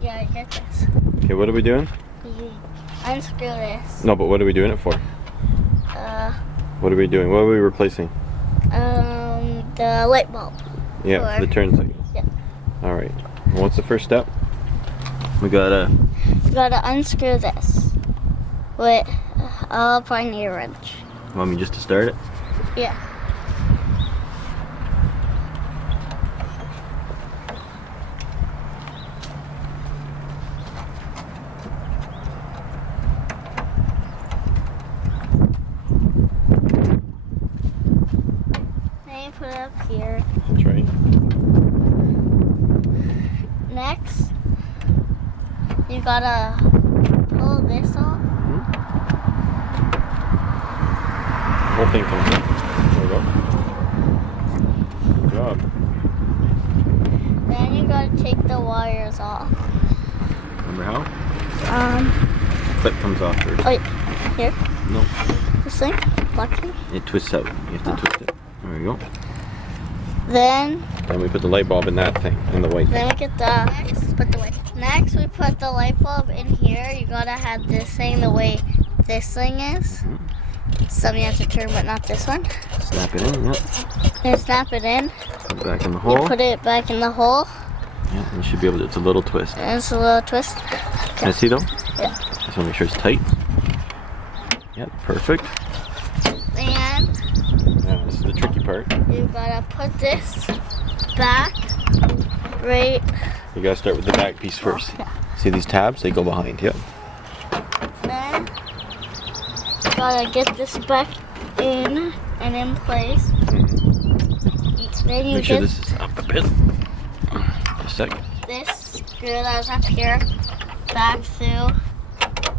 Yeah, I get this. Okay, what are we doing? You unscrew this. No, but what are we doing it for? What are we doing? What are we replacing? The light bulb. Yeah, the turn signal. Yeah. All right. Well, what's the first step? We gotta unscrew this. Wait, I'll probably need a wrench. Want me just to start it? Yeah. Then you put it up here. That's right. Next, you gotta pull this off. Whole thing comes out. There we go. Good job. Then you gotta take the wires off. Remember how? Clip comes off first. Oh, here. No. This thing, black thing. It twists out. You have to twist it. There we go. Then we put the light bulb in that thing, in the white thing. we get Next, we put the light bulb in here. You gotta have this thing the way this thing is. Some you have to turn, but not this one. Snap it in, yep. And snap it in. Put it back in the hole. You put it back in the hole. Yeah, you should be able to, it's a little twist. And it's a little twist. Can I see though? Yeah. Just want to make sure it's tight. Yep, perfect. And Yeah, this is the tricky part. you gotta put this back right. You gotta start with the back piece first. Yeah. See these tabs? They go behind, yep. Then you gotta get this back in and in place. Then you Make sure get this is up a bit. A second. this screw that was up here back through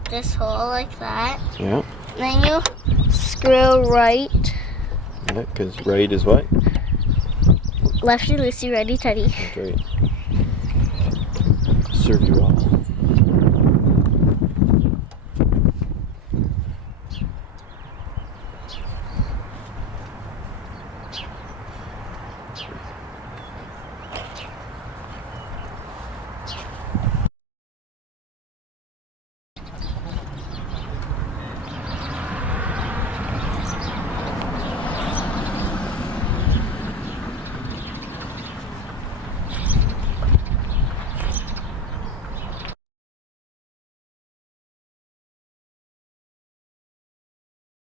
this hole like that. Yeah. Then you screw right. Yeah, because right is what? Lefty loosey, righty tighty. That's right. Serve you well.